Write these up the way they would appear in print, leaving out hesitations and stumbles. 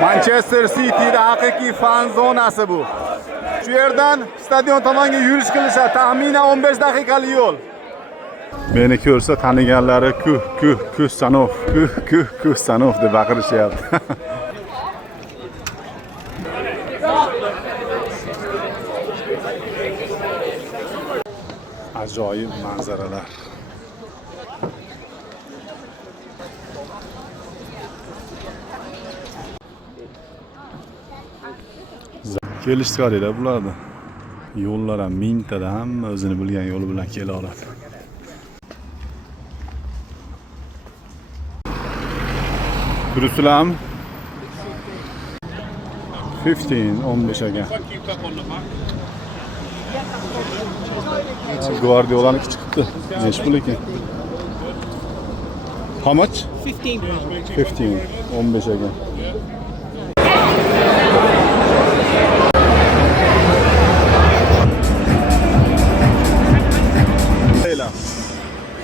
Manchester City'da haqiqiy fan zonasi bu. Shu yerdan stadion tomonga yurish qilishadi. Taxminan 15 daqiqalik yo'l. Meni ko'rsa taniganlari Sanov deb baqirishyapti. Ajoyib manzaralar. Kelishtiradilar bularni. Yo'llar ham mingtada hamma o'zini bilgan yo'li bilan kela oladi. Turistlar 15 ekan. Guardiola'niki chiqibdi. Necha pul ekan? How much? 15 pounds. 15 ekan.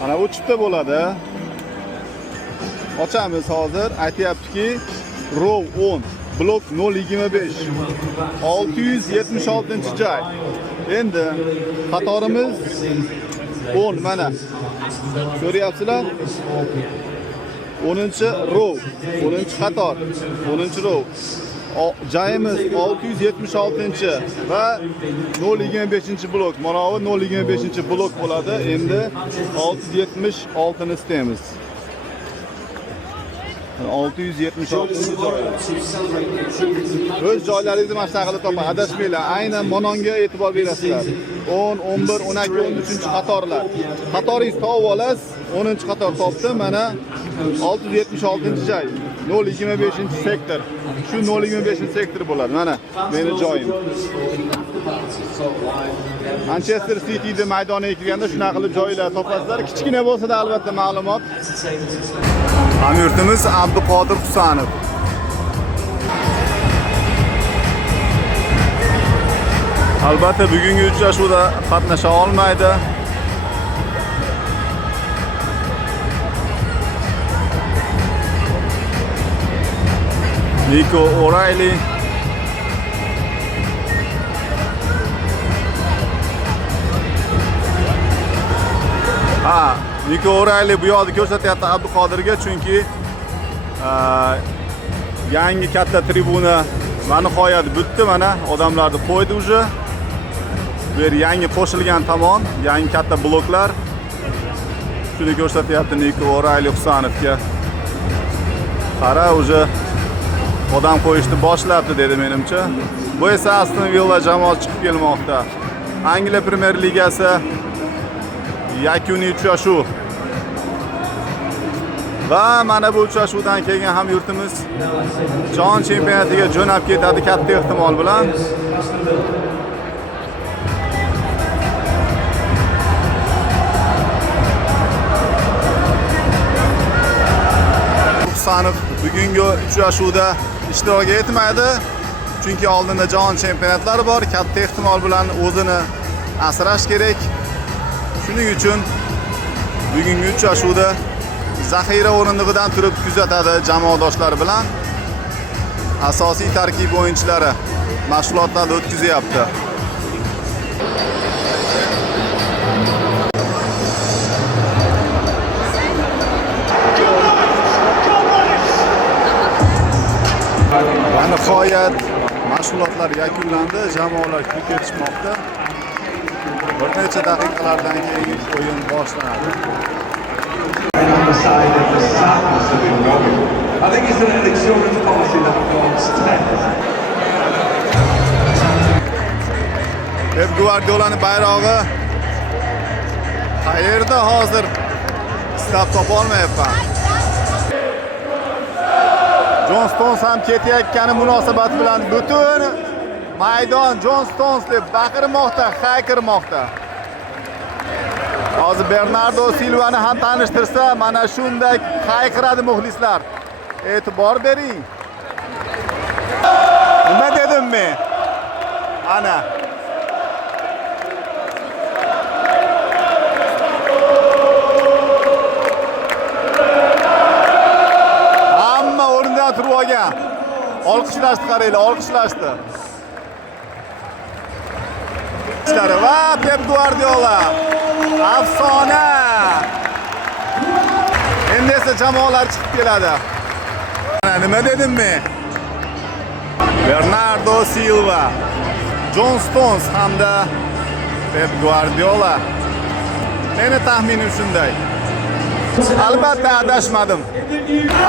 Ana bu chipta bo'ladi. Ochamiz hozir. Aytayaptiki, row 10, blok 025. 676-joy. Endi qatorimiz 10 mana. Ko'ryapsizlar? 10-row, 10-qator, 10-row. Joyimiz 676 va 025-blok. Mana bu 025-blok bo'ladi. Endi 676 ni istaymiz. 676 joy. O'z joylaringizni mana shunaqa qilib toping. Adashmanglar. Aynan mononga e'tibor berasizlar. 10, 11, 12, 13-qatorlar. Qatoringizni topib olasiz. 10-qator topdim. Mana 676 joy. 025-sektor. Shu 025-sektor bo'ladi. Mana meni joyim. Manchester City'da maydoniga kirganda shunaqa qilib joylar topasizlar. Kichkina bo'lsa-da albatta ma'lumot. Hamyurtimiz Abduqodir Husanov. Albatta bugungi uchrashuvda qatnasha olmaydi. Nico O'Reilly. Nico O'Reilly bu yoqda ko'rsatyapti Abduqodirga, chunki yangi katta tribuna mana nihoyat bitdi, mana odamlarni qo'ydi uje. Bu yer yangi qo'shilgan tomon, yangi katta bloklar. Shuni ko'rsatyapti Nico O'Reilly Husanovga. Qara uje odam qo'yishni boshlabdi dedi menimcha. Bu esa Aston Villa jamoasi chiqib kelmoqda. Angliya Premyer Ligasi yakuniy uchrashuv. Va mana bu uchrashuvdan keyin ham yurtimiz jahon chempionatiga jo'nab ketadi katta ehtimol bilan. Husanov bugungi uchrashuvda ishtirok etmaydi, chunki oldinda jahon chempionatlari bor, katta ehtimol bilan o'zini asrash kerak. Shuning uchun bugungi uchrashuvda zaxira o'rindig'idan turib kuzatadi jamoadoshlari bilan. Asosiy tarkib o'yinchilari mashg'ulotlarni o'tkazyapti. Va nihoyat mashg'ulotlar yakunlandi, jamoalar kirib ketishmoqda. Bir necha daqiqalardan keyin o'yin boshlanadi. I think it's an insurance policy that belongs to Pep Guardiola'ning bayrog'i qayerda hozir? Istab topa olmayapman. John Stones ham ketayotgani munosabat bilan butun maydon John Stones deb baqirmoqda, hayqirmoqda. Hozir Bernardo Silvani ham tanishtirsa, mana shunday hayqiradi muxlislar. E'tibor bering. Nima dedim men? Ana. Hamma o'rnidan turib olgan. Olqishlashdi qaranglar, olqishlashdi. Va Pep Guardiola afsona. Endi esa jamoalar chiqib keladi. Mana nima dedim men? Bernardo Silva, John Stones hamda Pep Guardiola. Meni taxminim shunday. Albatta adashmadim.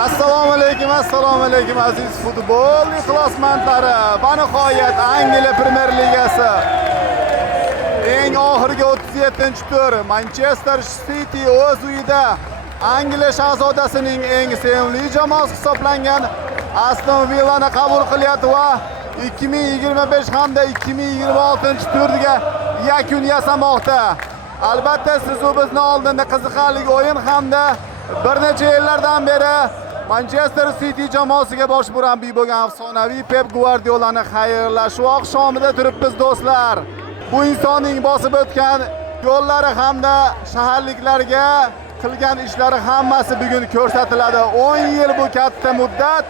Assalomu alaykum aziz futbol ixlosmandlari. Va nihoyat Angliya Premyer Ligasi eng oxirgi 37-tur Manchester City o'z uyida Angliya shahzodasining eng sevimli jamoasi hisoblangan Aston Villani qabul qilyapti va 2025 hamda 2026-turga yakun yasamoqda. Albatta siz u bizni oldinda qiziqarli o'yin hamda bir necha yillardan beri Manchester City jamoasiga bosh murabbiy bo'lgan afsonaviy Pep Guardiolani xayrlashuv oqshomida turibmiz do'stlar. Bu insonning bosib o'tgan yo'llari hamda shaharliklarga qilgan ishlari hammasi bugun ko'rsatiladi. 10 yil bu katta muddat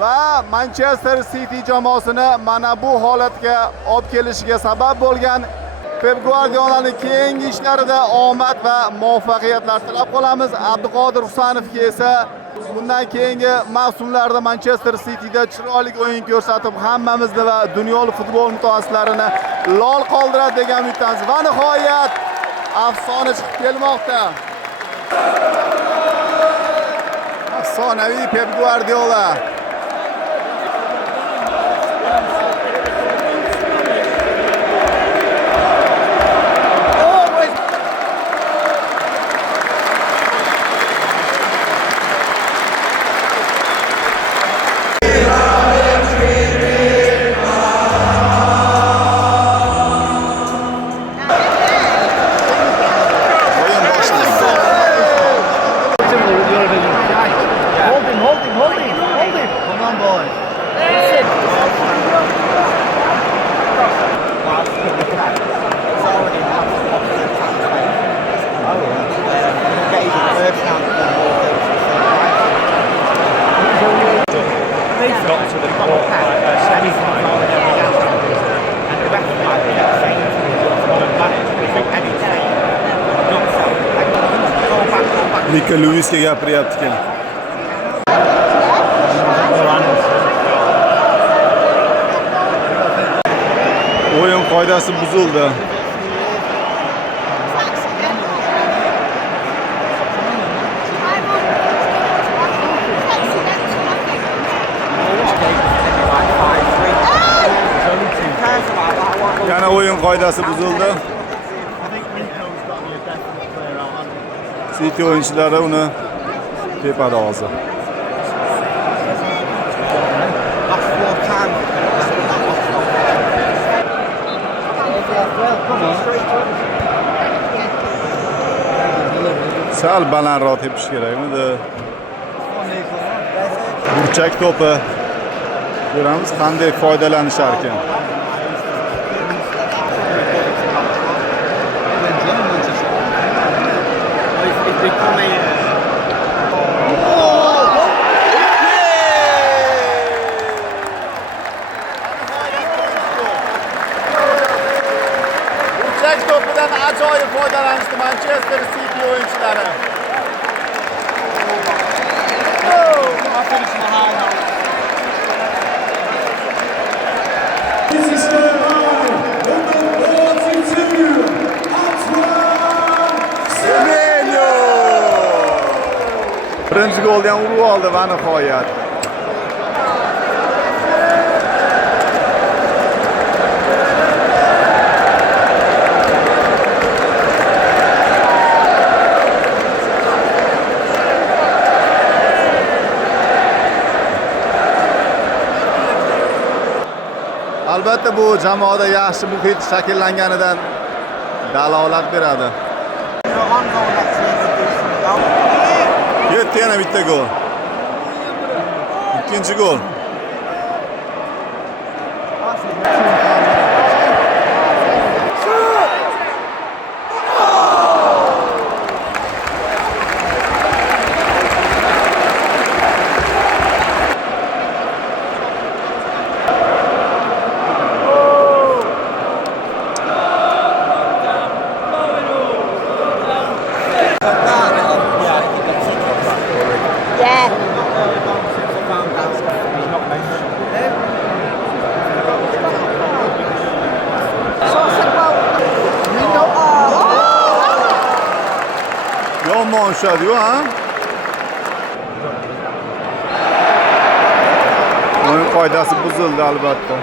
va Manchester City jamoasini mana bu holatga olib kelishiga sabab bo'lgan Pep Guardiolani keyingi ishlarida omad va muvaffaqiyatlar tilab qolamiz. Abduqodir Husanovga esa bundan keyingi mavsumlarda Manchester Cityda chiroyli o'yin ko'rsatib, hammamizni va dunyolik futbol mutaxassislarini lol qoldiradi degan umiddamiz. Va nihoyat afsona chiqib kelmoqda. Afsonaviy Pep Guardiola. Nika Luisga gapiryapti ekan. O'yin qoidasi buzildi. Yana o'yin qoidasi buzildi. City o'yinchilari uni tepada hozir. Sal balandroq tepish kerakmidi? Burchak to'pi. Ko'ramiz qanday foydalanishar ekan. Burchak to'pidan ajoyib foydalanishdi Manchester City o'yinchilari. Birinchi golni ham urib oldi va nihoyat. Albatta bu jamoada yaxshi muhit shakllanganidan dalolat beradi. Yetti yana bitta gol. Ikkinchi gol. tushadi-yu, ha? O'yin qoidasi buzildi albatta.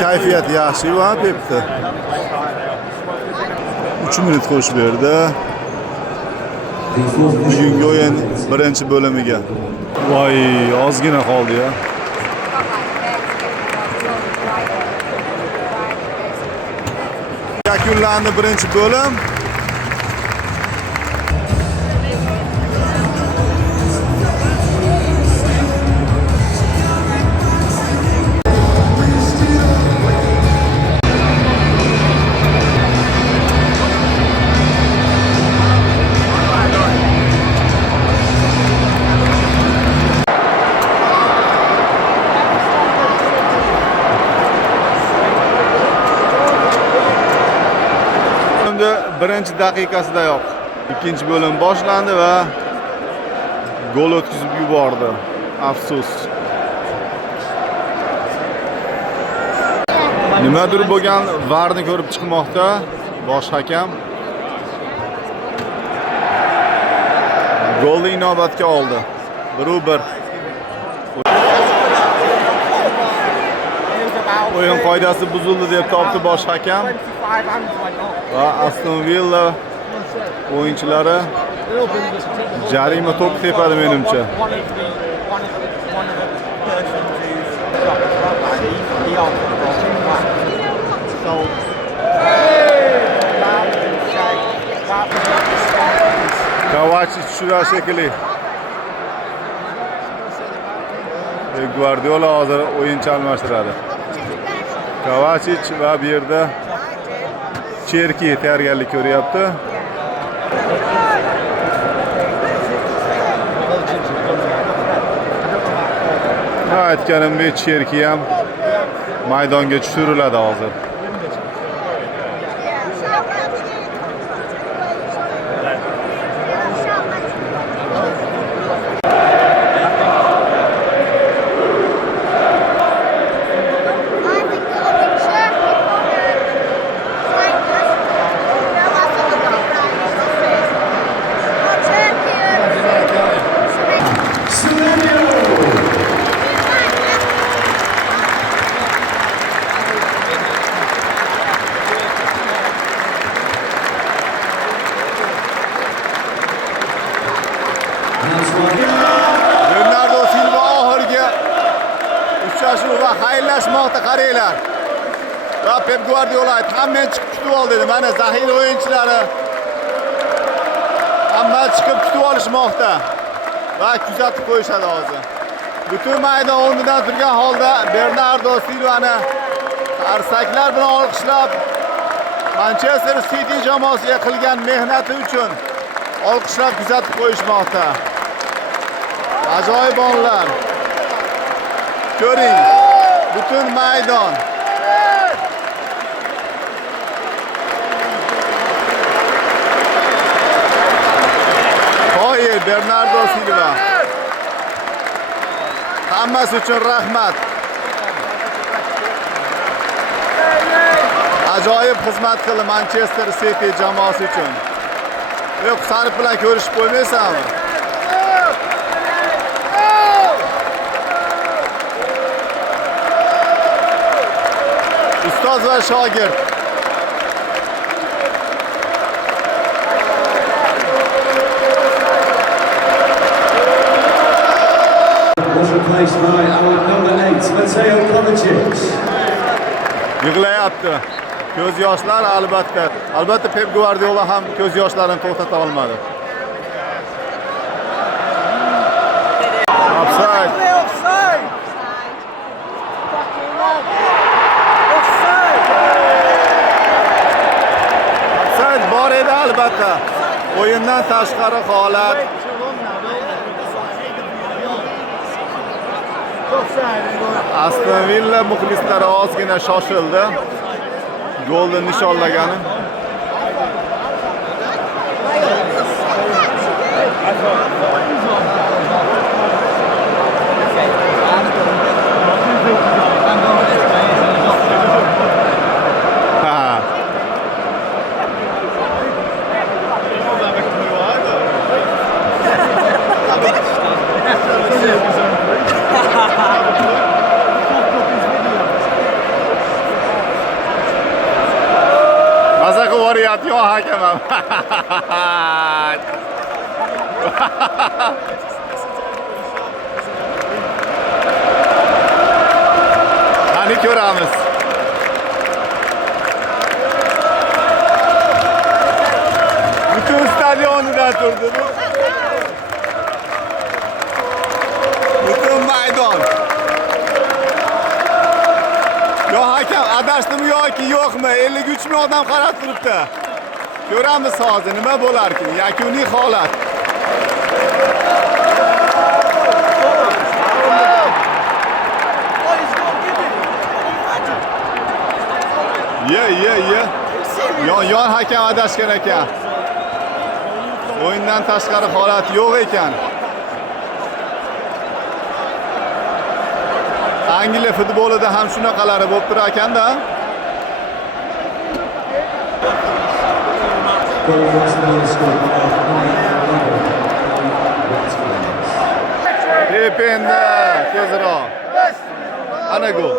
Kayfiyat yaxshi va debdi. 3 minut qo'shib berdi. Bugungi o'yin birinchi bo'limiga. Voy, ozgina qoldi-ya. Yakunlandi birinchi bo'lim. Birinchi daqiqasidayoq ikkinchi bo'lim boshlandi va gol o'tkazib yubordi. Afsus. Nimadir bo'lgan VARni ko'rib chiqmoqda bosh hakam. Golni inobatga oldi. 1-1. O'yin qoidasi buzildi deb topdi bosh hakam. Va Aston Villa o'yinchilari jarima to'p tepadi menimcha. Kovacic tushirar shekilli. Guardiola hozir o'yinchi almashtiradi. Kovacic va bu yerda Cherki tayyorgarlik ko'ryapti. Aytganimdek Cherki ham maydonga tushiriladi hozir. Bernardo Silva oxirgi uchrashuv va xayrlashmoqda qaranglar. Va Pep Guardiola hamma chiqib kutib ol dedi. Mana zaxira o'yinchilari hamma chiqib kutib olishmoqda va kuzatib qo'yishadi hozir. Butun maydon o'rnidan turgan holda Bernardo Silvani qarsaklar bilan olqishlab Manchester City jamoasiga qilgan mehnati uchun olqishlab kuzatib qo'yishmoqda. Ajoyib onlar. Ko'ring, butun maydon. Qo'y Bernardo Silva. Hammasi uchun rahmat. Ajoyib xizmat qildi Manchester City jamoasi uchun. Yo'q, sariq bilan ko'rishib qo'ymaysanmi? Ustoz va shogird. Was replaced by our number 8, Mateo Kovacic. Yig'layapti. Ko'z yoshlar albatta. Albatta Pep Guardiola ham ko'z yoshlarini to'xtata olmadi. Offside. Offside bor edi albatta. O'yindan tashqari holat. Aston Villa muxlislari ozgina shoshildi. Golni nishonlagani. Maza qilyapti yo hakamam. Qani ko'ramiz. Butun stadionida turdi. Butun maydon. Yo hakam adashdimi yoki yo'qmi? 53 ming odam qarab turibdi. Ko'ramiz hozir nima bo'larkin. Yakuniy holat. Ye. Yon hakam adashgan ekan. O'yindan tashqari holat yo'q ekan. Angliya futbolida ham shunaqalari bo'lib turar ekanda. Endi tezroq. Ana gol.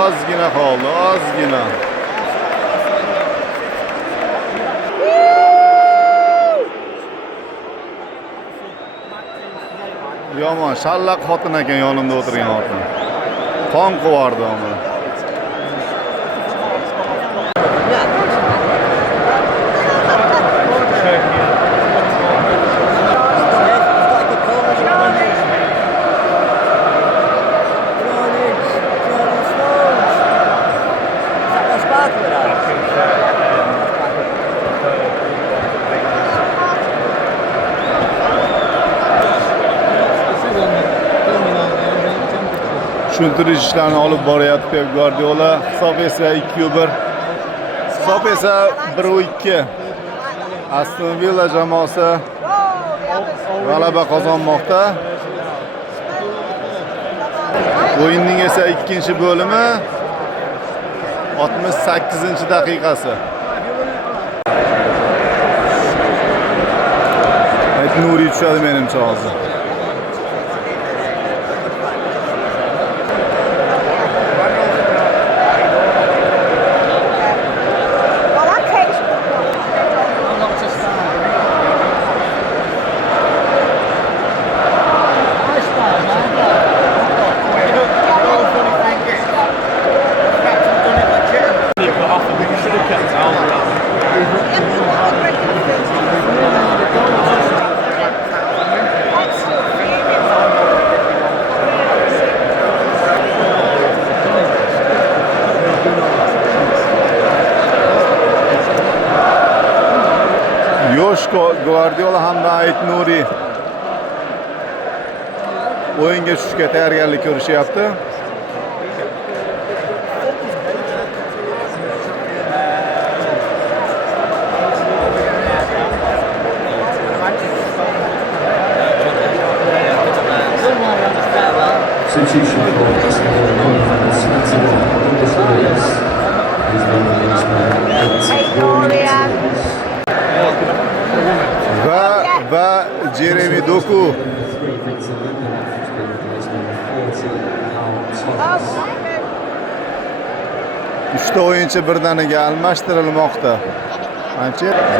Ozgina qoldi, ozgina. Yomon, shallaq xotin ekan yonimda o'tirgan xotin. Qon qivardi uni. Tushuntirish ishlarini olib boryapti Pep Guardiola. Hisob esa 2-1. Hisob esa 1-2. Aston Villa jamoasi g'alaba qozonmoqda. O'yinning esa ikkinchi bo'limi 68-daqiqasi. Nuri tushadi menimcha hozir. Yosh Guardiola hamda Ait Nuri o'yinga tushishga tayyorgarlik ko'rishyapti. Substitution for Aston Villa, number 71, Bundesliga. He's number 8. Va Jeremy Doku. Uchta o'yinchi birdaniga almashtirilmoqda.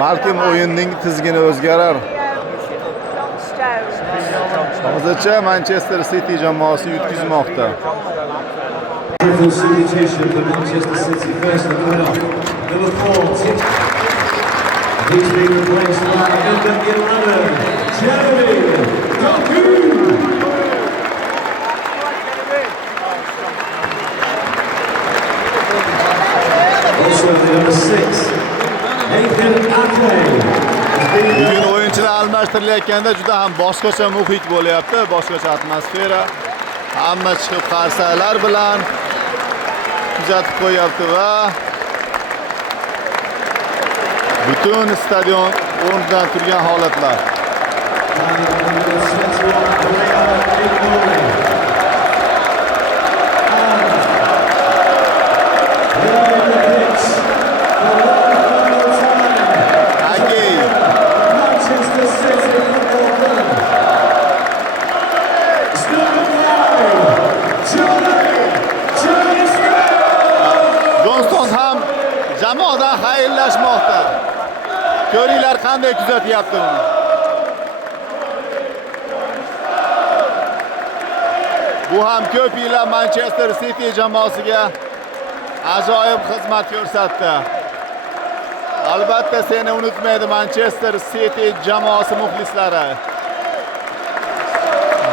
Balkim o'yinning tizgini o'zgarar. Hozircha Manchester City jamoasi yutqizmoqda. Substitution for Manchester City first and winner, number 4. He's being replaced by number 11, Jeremy Doku. Also number 6, Nathan Ake. Bugün o'yinchilar joylashtirilayotganda juda ham boshqacha muhit bo'lyapti, boshqacha atmosfera. Hamma chiqib qarsaklar bilan kuzatib qo'yapti va butun stadion o'rnidan turgan holatlar. Johnston ham jamoadan xayrlashmoqda. Ko'ringlar qanday kuzatyapti uni. Bu ham ko'p yillar Manchester City jamoasiga ajoyib xizmat ko'rsatdi. Albatta seni unutmaydi Manchester City jamoasi muxlislari.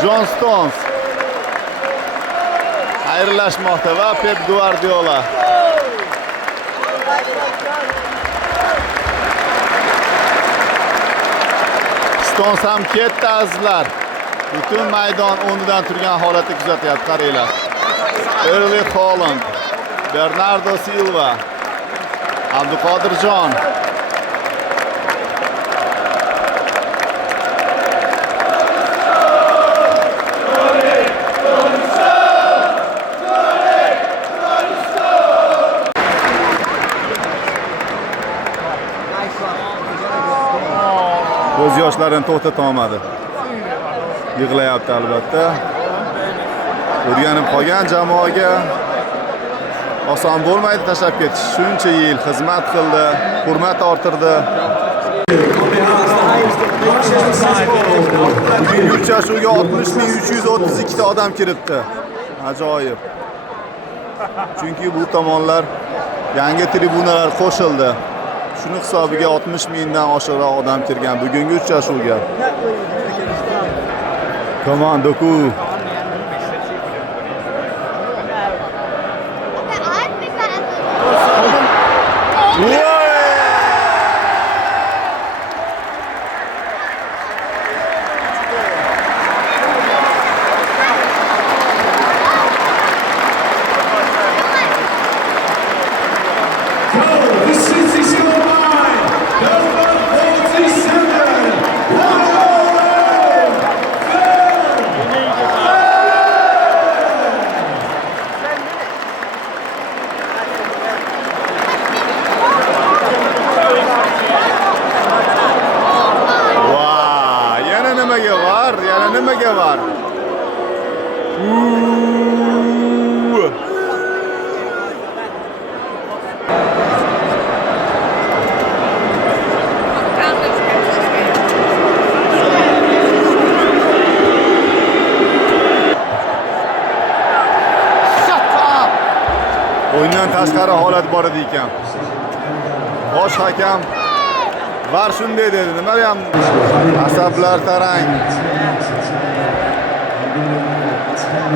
John Stones xayrlashmoqda va Pep Guardiola. Stones ham ketdi azizlar. Butun maydon o'rnidan turgan holatda kuzatyapti, qaranglar. Erling Haaland, Bernardo Silva, Abduqodirjon. Ko'z yoshlarini to'xtata olmadi. Yig'layapti albatta. O'rganib qolgan jamoaga oson bo'lmaydi tashlab ketish. Shuncha yil xizmat qildi, hurmat orttirdi. Bugungi uchrashuvga 60.332 ta odam kiribdi. Ajoyib. Chunki bu tomonlar yangi tribunalar qo'shildi. Shuni hisobiga 60.000 dan oshiqroq odam kirgan bugungi uchrashuvga. Come on, Doku. Yana nimaga var? O'yindan tashqari holat bor edi ekan. Bosh hakam var shunday dedi. Nima ham asablar tarang.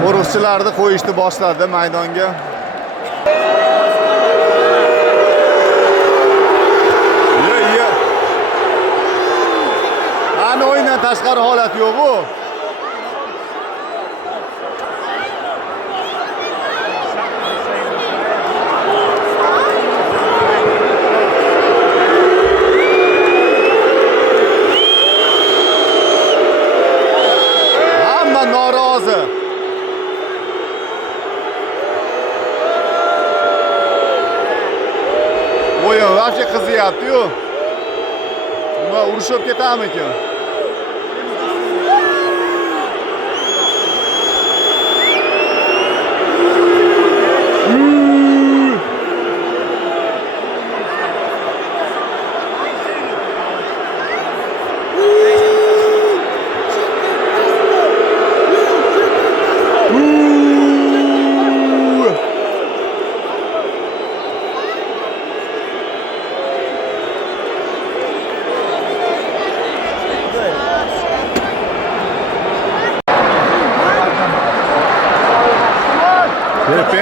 Qo'riqchilarni qo'yishni boshladi maydonga. Ana o'yindan tashqari holat yo'q-ku. Hamma norozi. O'yin vaqti qizyapti-yu. Nima urushib ketamikin?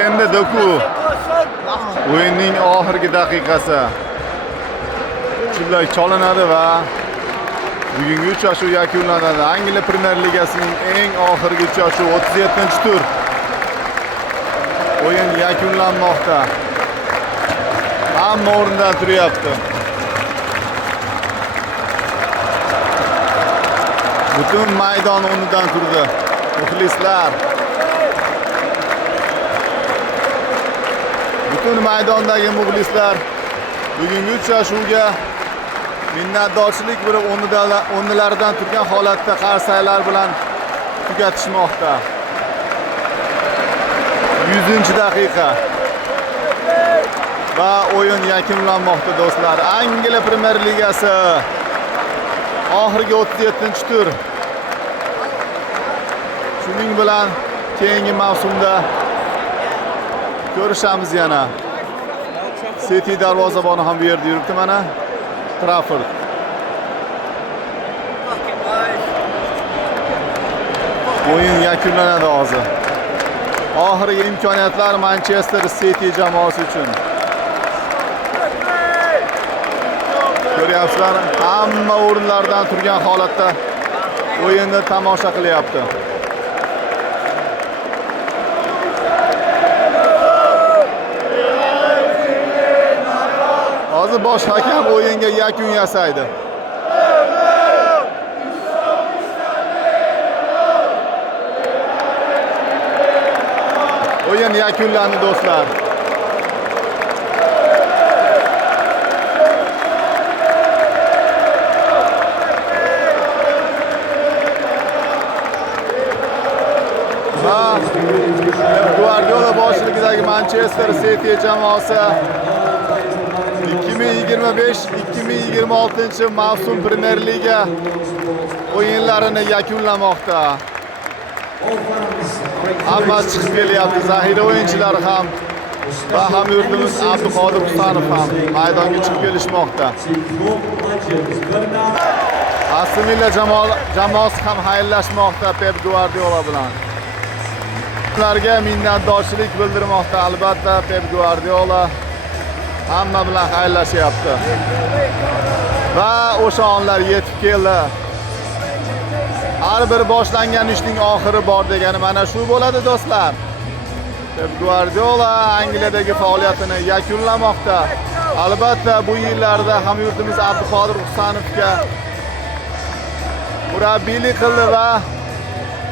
Endi Doku o'yinning oxirgi daqiqasi. Chillak cholinadi va Bugungi uchrashuv yakunlanadi. Angliya Premyer Ligasining eng oxirgi uchrashuvi 37-tur. O'yin yakunlanmoqda. Hamma o'rnidan turyapti. Butun maydon o'rnidan turdi. Muxlislar. Butun maydondagi muxlislar bugungi uchrashuvga minnatdorchilik bilib o'rnlaridan turgan holatda qarsaklar bilan tugatishmoqda. 100-daqiqa va o'yin yakunlanmoqda do'stlar. Angliya Premyer Ligasi oxirgi 37-tur. Shuning bilan keyingi mavsumda ko'rishamiz yana. City darvozaboni ham bu yerda yuribdi mana. Trafford. O'yin yakunlanadi hozir. Oxirgi imkoniyatlar Manchester City jamoasi uchun. Ko'ryapsizlar, hamma o'rinlardan turgan holatda o'yinni tomosha qilyapti. Hozir bosh hakam o'yinga yakun yasaydi. O'yin yakunlandi do'stlar. Guardiola boshchiligidagi Manchester City jamoasi 2025-2026 mavsum Premyer Liga o'yinlarini yakunlamoqda. Hamma chiqib kelyapti. Zaxira o'yinchilari ham va hamyurtimiz Abduqodir Husanov ham maydonga chiqib kelishmoqda. Aston Villa jamoasi ham xayrlashmoqda Pep Guardiola bilan. Ularga minnatdorchilik bildirmoqda. Albatta Pep Guardiola hamma bilan xayrlashyapti. Va o'sha onlar yetib keldi. Har bir boshlangan ishning oxiri bor degani mana shu bo'ladi do'stlar. Pep Guardiola Angliyadagi faoliyatini yakunlamoqda. Albatta bu yillarda hamyurtimiz Abduqodir Husanovga murabbiylik qildi va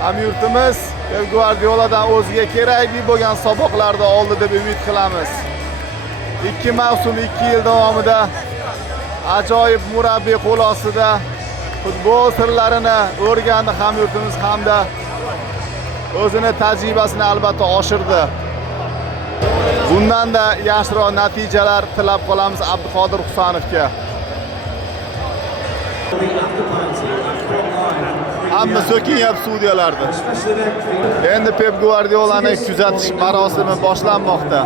hamyurtimiz Pep Guardioladan o'ziga kerakli bo'lgan saboqlarni oldi deb umid qilamiz. 2 mavsum 2 yil davomida ajoyib murabbiy qo'l ostida futbol sirlarini o'rgandi hamyurtimiz hamda o'zini tajribasini albatta oshirdi. Bundan da yaxshiroq natijalar tilab qolamiz Abduqodir Husanovga. Hamma so'kinyapti studiyalarda. Endi Pep Guardiolani kuzatish marosimi boshlanmoqda.